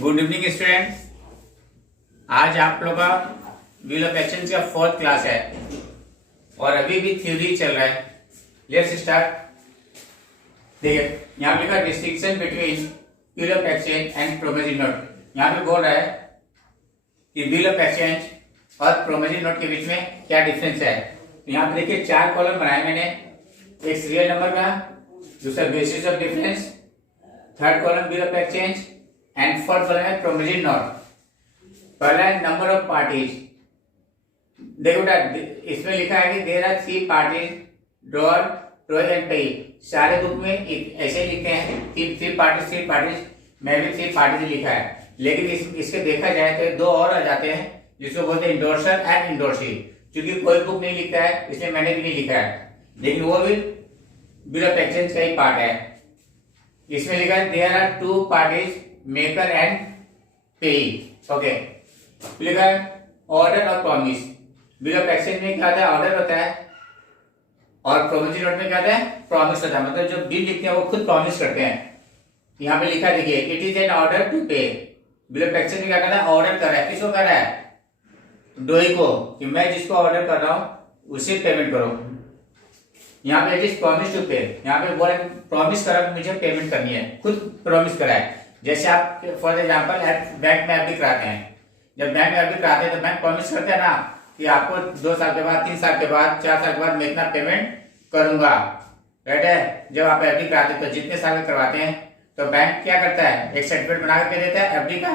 Good evening student. आज आप लोग का व्हील ऑफ एक्शन का 4th क्लास है और अभी भी थ्योरी चल रहा है। Let's start. देखिए यहाँ पे लिखा distinction between wheel of exchange and promissory note. यहाँ पे बोल रहा है कि व्हील ऑफ एक्सचेंज और प्रोमिसरी नोट के बीच में क्या डिफरेंस है। तो यहाँ पे देखिए 4 कॉलम बनाए मैंने, एक सीरियल नंबर का, दूसरा basis of difference, third column wheel of exchange and fourth column है प्रोमिसरी नोट। पहला है नंबर ऑफ पार्टीज। देखो बेटा इसमें लिखा है कि there are 3 parties drawer drawee and payee. सारे बुक में ऐसे ही लिखे हैं 3 पार्टीज। मैं भी 3 पार्टीज लिखा है, लेकिन इसके देखा जाए तो 2 और आ जाते हैं जिसको बोलते हैं इंडोर्सर एंड इंडोर्सी। क्योंकि कोई बुक नहीं लिखता है इसलिए मैंने भी नहीं लिखा है, लेकिन वो भी बिल ऑफ एक्सचेंज का ही पार्ट है। इसमें लिखा है there are 2 parties maker and payee. Okay, लिखा है ऑर्डर और प्रॉमिस। बिल ऑफ एक्सचेंज में क्या होता है, ऑर्डर होता है, और प्रोमिसरी नोट में क्या होता है, प्रॉमिस होता है। मतलब जो बिल लिखते हैं वो खुद प्रॉमिस करते हैं। यहाँ पे लिखा देखिए it is an order to pay. Bill of exchange में क्या कर रहा है, ऑर्डर कर रहा है। किसको कर रहा है, डोई को, कि मैं जिसको ऑर्डर कर रहा हूं उसे पेमेंट करो। यहाँ पे इट इज प्रॉमिस टू पे, यहाँ पे बोला प्रॉमिस करा कि मुझे पेमेंट करनी है, खुद प्रॉमिस करा है। जैसे आप फॉर एग्जांपल बैंक में एफडी कराते हैं, जब बैंक में एफडी कराते हैं तो बैंक प्रॉमिस करते हैं ना कि आपको 2 साल के बाद, 3 साल के बाद, 4 साल के बाद मैं इतना पेमेंट करूंगा। राइट है। जब आप एफडी कराते हैं तो जितने साल का करवाते हैं तो बैंक क्या करता है, एक सर्टिफिकेट बना करके देता है एफडी का,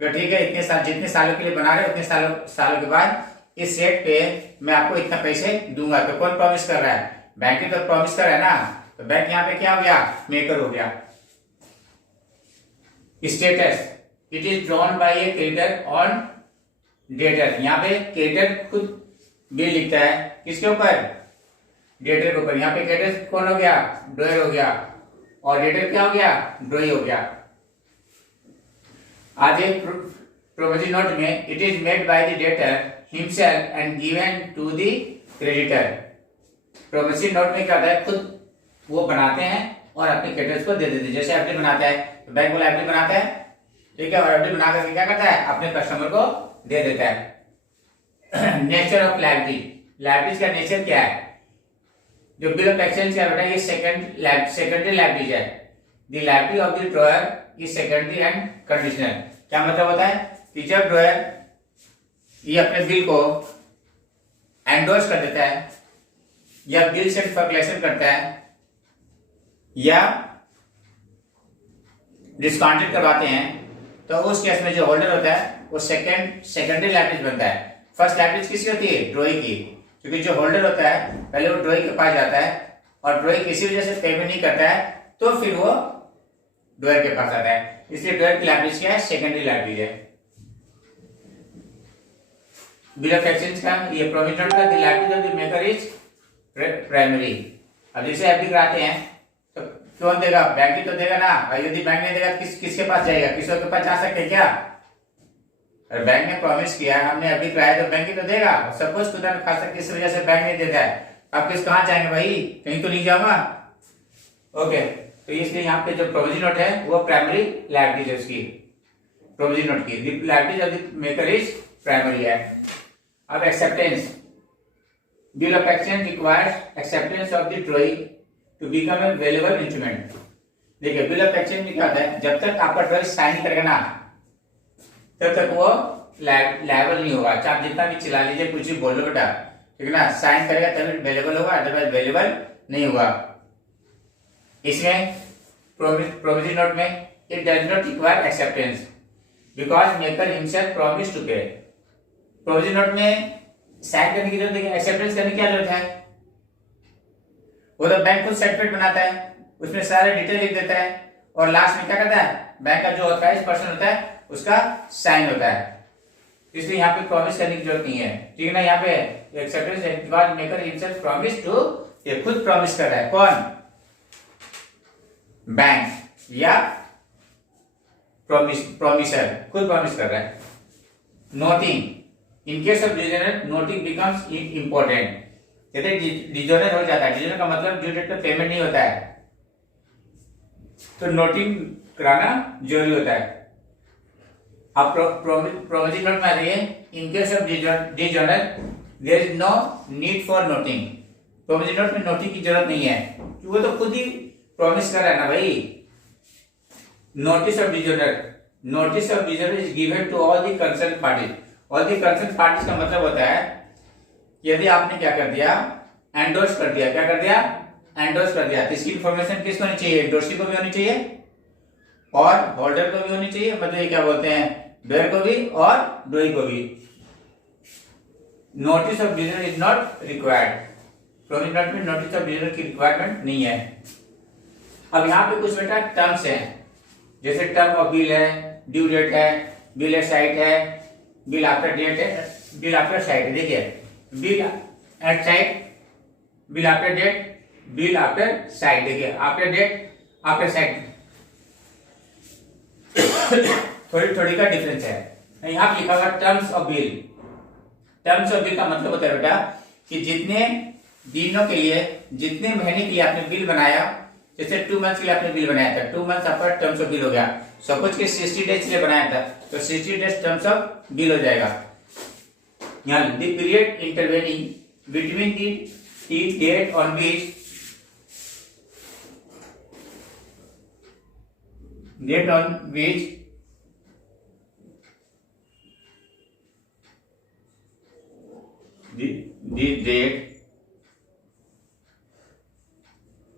तो ठीक है इतने साल, जितने सालों के लिए बना रहे उतने सालों के बाद इस रेट पे मैं आपको इतना पैसे दूंगा। तो कौन प्रॉमिस कर रहा है, बैंक ही तो प्रॉमिस कर रहा है ना। तो बैंक यहाँ पे क्या हो गया, मेकर हो गया। Status, it is drawn by A creditor on debtor. यहाँ पे क्रेडिटर खुद बिल लिखता है किसके ऊपर, डेटर के ऊपर। यहाँ पे क्रेडिटर कौन हो गया, ड्रॉयर हो गया, और डेटर क्या हो गया, ड्रॉई हो गया। आज एक प्रोमिसरी नोट में it is made by the debtor himself and given to the creditor. Promissory note में क्या होता है, खुद वो बनाते हैं और अपने क्रेडिटर्स को दे देते हैं। जैसे एफडी बनाता है तो बैंक वाला एफडी बनाता है, ठीक है, और एफडी बना करके क्या करता है, अपने कस्टमर को दे देता है। नेचर ऑफ लायबिलिटी, लायबिलिटीज का नेचर क्या है। जो बिल ऑफ एक्सचेंज क्या बेटा, ये सेकेंडरी लायबिलिटी है। The liability of the drawer is secondary and conditional. क्या मतलब होता है कि जब ड्रॉअर ये अपने बिल को एंडोर्स कर देता है या बिल सेट फॉर कलेक्शन करता है या डिस्काउंटेड करवाते हैं, तो उस केस में जो होल्डर होता है वो सेकेंडरी लायबिलिटी बनता है। फर्स्ट लायबिलिटी किसकी होती है, ड्रॉई की, क्योंकि जो होल्डर होता है पहले वो ड्रॉई के पास जाता है और ड्रॉई किसी वजह से पेमेंट नहीं करता है तो फिर वो ड्रॉयर के पास आता है। इसलिए ड्रॉयर की लायबिलिटी क्या है, सेकेंडरी लायबिलिटी है। बिल ऑफ एक्सचेंज का ये प्रोविजन का the liability of the maker is primary. अब जैसे एफडी कराते हैं तो कौन देगा, बैंक ही तो देगा ना। और यदि बैंक नहीं देगा किसके पास जाएगा, किसी के पास जा सकते हैं क्या। अगर बैंक ने प्रॉमिस किया हमने एफडी कराया तो बैंक ही तो देगा। सपोज खुदा न खासा किसी वजह से बैंक नहीं देता है, आप कहाँ जाएंगे भाई, कहीं तो नहीं जाऊंगा। ओके, तो इसलिए यहाँ पे जो प्रोविजन नोट है वो प्राइमरी लायबिलिटी है उसकी, प्रोविजन नोट की। The liability of the maker is primary है। अब acceptance, bill of exchange requires acceptance of the drawee to become a valuable instrument. देखिए बिल ऑफ एक्सचेंज में क्या होता है, जब तक आपका ड्रॉई साइन करेगा ना तब तक वो लायबल नहीं होगा। आप जितना भी चिल्ला लीजिए, कुछ भी बोल लो बेटा, ठीक है ना, साइन करेगा तभी वैल्यूएबल होगा, अदरवाइज वैल्यूएबल नहीं होगा। इसमें प्रोमिसरी नोट में it does not require acceptance because maker himself promise to pay. Promissory note में साइन करने की जरूरत है, एक्सेप्टेंस करने की क्या जरूरत है, वो तो बैंक खुद सर्टिफिकेट बनाता है, उसमें सारे डिटेल लिख देता है और लास्ट में क्या करता है, बैंक का जो ऑथराइज्ड पर्सन होता है उसका साइन होता है। इसलिए यहाँ पे प्रॉमिस करने की जरूरत नहीं है, ठीक है ना। यहाँ पे acceptance because maker himself promise to, ये खुद प्रॉमिस कर रहा है, कौन, बैंक या प्रॉमिसर खुद प्रॉमिस कर रहा है। Noting, in case of dishonour noting becomes important. कहते डिजोनर हो जाता है, डिजोनर का मतलब ड्यू डेट पे पेमेंट नहीं होता है तो नोटिंग कराना जरूरी होता है। अब प्रोविजन नोट में आ रही है, in case of disorder there is no need for noting. Provision note में नोटिंग की जरूरत नहीं है, क्योंकि वो तो खुद ही प्रॉमिस कर रहा है ना भाई। Notice of disorder is given to all the concern parties. All the concern parties का मतलब होता है यदि आपने क्या कर दिया, एंडोर्स कर दिया। क्या कर दिया? एंडोर्स कर दिया। तो इसकी इंफॉर्मेशन किसको होनी चाहिए? एंडोर्सी को भी होनी चाहिए और होल्डर को भी होनी चाहिए, मतलब ये क्या बोलते हैं, डोयर को भी और डोई को भी। Notice of disorder is not required. Provision note में नोटिस ऑफ डिसऑर्डर की रिक्वायरमेंट नहीं है। अब यहाँ पे कुछ बेटा टर्म्स हैं, जैसे टर्म ऑफ बिल है, ड्यू डेट है, बिल एट साइट है, बिल आफ्टर डेट है, बिल आफ्टर साइट है। देखिए, bill at sight, bill after date, bill after sight. देखिए, आफ्टर डेट, आफ्टर साइट थोड़ी थोड़ी का डिफरेंस है। यहाँ पे लिखा हुआ terms of bill. Terms of bill का मतलब होता है बेटा कि जितने दिनों के लिए, जितने महीने के लिए आपने बिल बनाया, जैसे 2 मंथ्स के लिए आपने बिल बनाया था, 2 मंथ्स आपका टर्म्स ऑफ बिल हो गया। सपोज कि 60 डेज के लिए बनाया था, तो 60 डेज टर्म्स ऑफ बिल हो जाएगा। यहाँ the period intervening between the date on which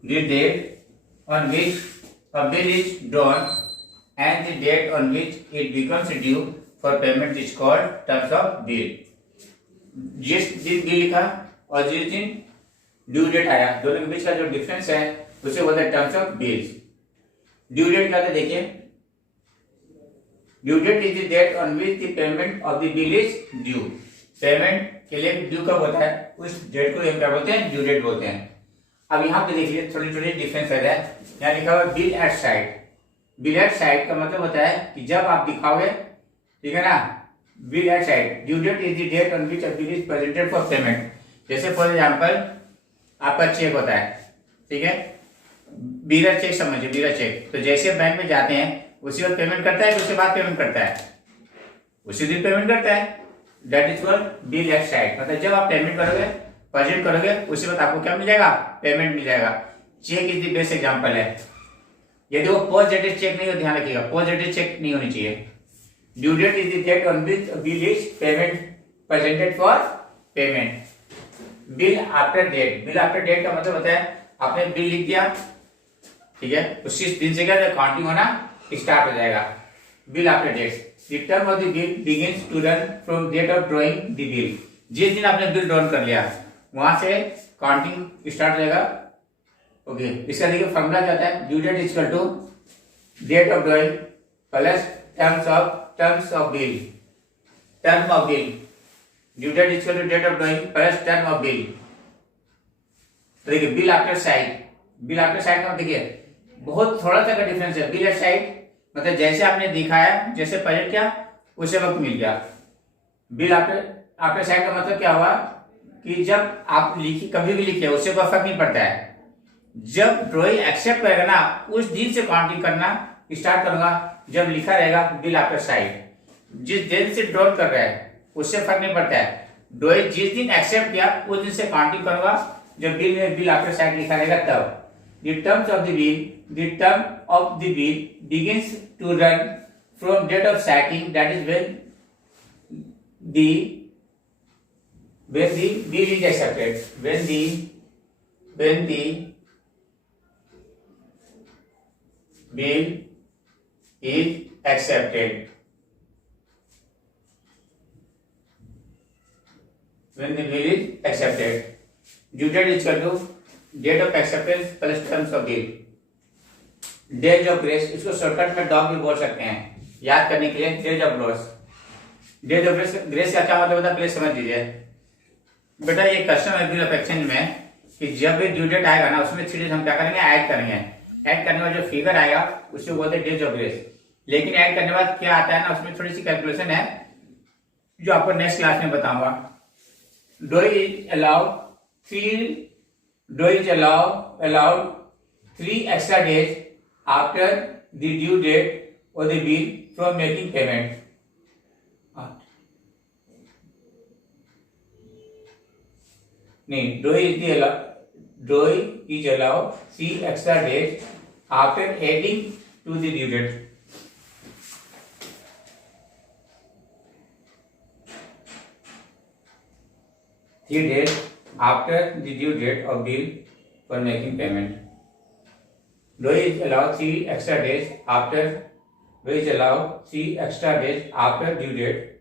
the date on which a bill is drawn and the date on which it becomes due for payment is called terms of bill। जिस दिन bill लिखा और जिस दिन due date आया, दोनों के बीच का जो डिफरेंस है उसे बोलते हैं terms of bills. Due date क्या था? देखिए, due date is the date on which the payment of the bill is due. Payment के लिए ड्यू कब होता है, उस डेट को हम क्या बोलते हैं? ड्यू डेट बोलते हैं। अब यहाँ पे देख लीजिए, थोड़ी थोड़ी डिफरेंस है। यहाँ लिखा हुआ bill at sight. Bill at site का मतलब होता है कि जब आप दिखाओगे, ठीक है ना, bill at sight, due date is the date on which a bill is presented for payment. जैसे फॉर एग्जांपल आपका चेक होता है, ठीक है, बिलर चेक समझिए, बिलर चेक। तो जैसे बैंक में जाते हैं उसी वक्त पेमेंट करता है, उसके बाद पेमेंट करता है, उसी दिन पेमेंट करता है। That is called bill at site. मतलब जब आप पेमेंट करोगे, प्रेजेंट करोगे, उसी वक्त आपको क्या मिल जाएगा? पेमेंट मिल जाएगा। Cheque is the best example है। यदि वो पोस्ट डेटेड चेक नहीं हो, ध्यान रखिएगा, पोस्ट डेटेड चेक नहीं होनी चाहिए। Due date is the date on which bill is payment presented for payment. Bill after date, bill after date का मतलब होता है आपने बिल लिख दिया, ठीक है, उसी दिन से क्या काउंटिंग होना स्टार्ट हो जाएगा। Bill after date, the term of the bill begins to run from date of drawing the bill. जिस दिन आपने बिल ड्रॉन कर लिया वहां से काउंटिंग स्टार्ट हो जाएगा। ओके, इसका देखिए फॉर्मूला क्या होता है? Due date equal to date of drawing plus terms of bill. Term of bill, due date equal to date of drawing plus term of bill. तो देखिए, bill after sight, bill after sight का देखिए बहुत थोड़ा सा का difference है। Bill at site मतलब जैसे आपने दिखाया, जैसे प्रेजेंट किया, उसे वक्त मिल गया। बिल आफ्टर साइट का मतलब क्या हुआ कि जब आप लिखी, कभी भी लिखिए, उससे कोई फर्क नहीं पड़ता है। जब ड्रॉइंग एक्सेप्ट करेगा ना, उस दिन से काउंटिंग करना स्टार्ट करूंगा जब लिखा रहेगा बिल आफ्टर साइट। जिस दिन से ड्रॉ कर रहा है उससे फर्क नहीं पड़ता है। ड्रॉइंग जिस दिन एक्सेप्ट किया उस दिन से काउंटिंग करूंगा जब बिल में बिल आफ्टर साइट लिखा रहेगा तब। The terms of the bill, the term of the bill begins to run from date of citing, that is when the bill is accepted. When the bill is accepted. When the bill is accepted. Due date is equal to date of acceptance plus terms of bill. Days of grace, इसको shortcut में dog भी बोल सकते हैं याद करने के लिए। Days of grace, days of grace का क्या मतलब होता है पहले समझ लीजिए बेटा। ये कस्टम है बिल ऑफ एक्सचेंज में कि जब भी ड्यू डेट आएगा ना, उसमें 3 डेज हम क्या करेंगे? ऐड करेंगे। ऐड करने में जो फिगर आएगा उसको बोलते हैं डेज ऑफ ग्रेस। लेकिन ऐड करने के बाद क्या आता है ना, उसमें थोड़ी सी कैलकुलेशन है जो आपको नेक्स्ट क्लास में बताऊंगा। DOE is allowed DOE is allowed 3 extra days after the due date of the bill from making payment। नहीं, drawing is allow 3 extra days after adding to the due date. Three days after the due date of bill for making payment. Drawing is allowed 3 extra days after. Drawing is allowed 3 extra days after due date.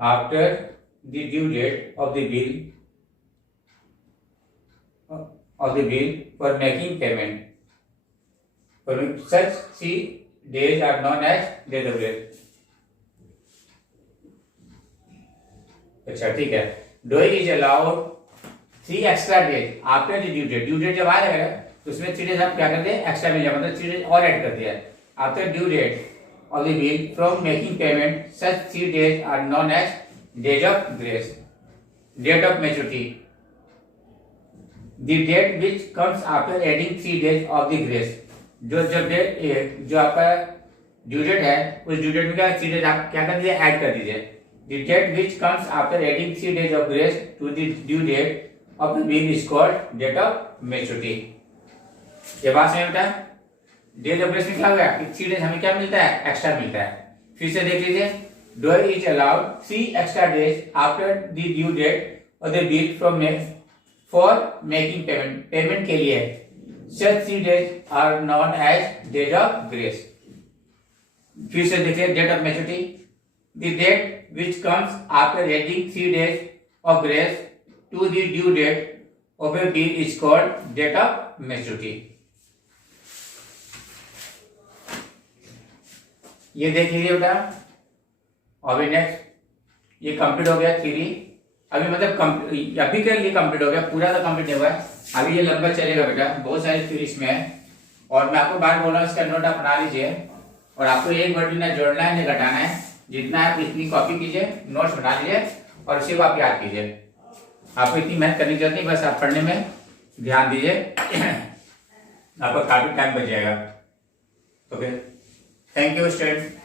After the due date of the bill for making payment. For such 3 days are known as days of grace. अच्छा ठीक है. Drawing is allowed 3 extra days after the due date. Due date जब आ जाएगा तो उसमें 3 days हम क्या करते हैं, एक्स्ट्रा मिल जाए, मतलब 3 days और ऐड कर दिया है. After due date of the bill from making payment, such 3 days are known as days of grace. Date of maturity. The date which comes after adding 3 days of the grace. जो आपका due date है उस due date में क्या 3 days आप क्या कर दीजिए, ऐड कर दीजिए. The date which comes after adding 3 days of grace to the due date of the bill is called date of maturity. ये बात समझ बेटा. डेज ऑफ ग्रेस में क्या हो गया कि 3 days हमें क्या मिलता है, एक्स्ट्रा मिलता है. फिर से देख लीजिए. Drawing is allowed 3 extra days after the due date of the bill for making payment. Payment के लिए such 3 days are known as days of grace. फिर से देखिए date of maturity. The date which comes after adding 3 days of grace to the due date of a bill is called date of maturity. ये देख लीजिए बेटा. अभी next ये complete हो गया थ्योरी. अभी मतलब अभी के लिए कंप्लीट हो गया, पूरा तो कंप्लीट नहीं हुआ है. अभी ये लंबा चलेगा बेटा, बहुत सारी थ्योरी इसमें है. और मैं आपको बार बोल रहा हूँ, इसका नोट आप बना लीजिए. और आपको एक वर्ड भी ना जोड़ना है ना घटाना है. जितना आप इतनी कॉपी कीजिए, नोट्स बना लीजिए और उसी को आप याद कीजिए. आपको इतनी मेहनत करने की जरूरत नहीं, बस आप पढ़ने में ध्यान दीजिए. आपका काफी टाइम बच जाएगा. Okay, thank you student.